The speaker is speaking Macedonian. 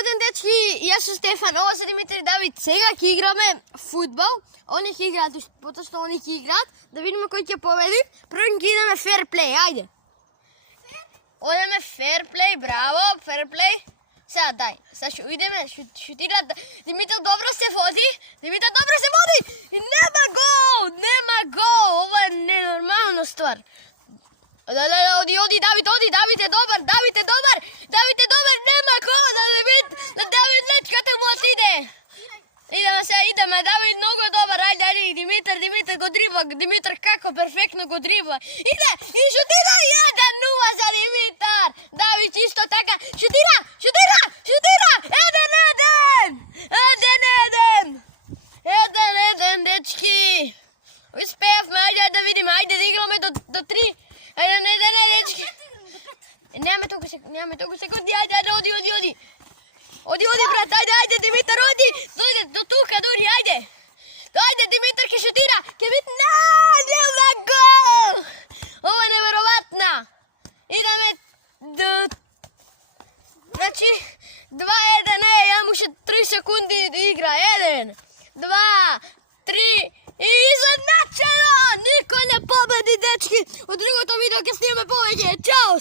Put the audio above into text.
Добар ден, дечки, јас сум Стефан, ова се Димитар и Давид. Сега ќе играме фудбал. Они ќе играат, потоа што они ќе играат, да видиме кој ќе победи. Прво ќе идеме фер плей, ајде. Одеме фер плей, браво, фер плей. Сега дај, сега што идеме, шутира. Димитар добро се води. Димитар добро се води. И нема гол, нема гол. Ова е ненормална ствар. Оди, Давид е добар, Давид е добар, нема гол, на Давид лечката му отиде. Идеме сега, Давид многу е добар, ајде, Димитар го дрибла, Димитар како перфектно го дрибла. Иде, и шутира, 1-0 за Димитар. Давид исто така, шутира, 1-1, дечки. Успеавме, ајде да видиме, ајде да играме до 3. Не, дечки. Немаме толку секунди, ајде, оди. Оди, брат, ајде, Димитар, оди. Дојде до тука, дури, ајде. Ајде, Димитар ќе шутира, ќе биде, нема гол. Ова е неверојатно. Идеме значи 2-1, јам уште 3 секунди да игра. 1, 2, 3 и изедначено! Никој не победи, дечки. Од другото видео ќе снимаме повеќе. Чао!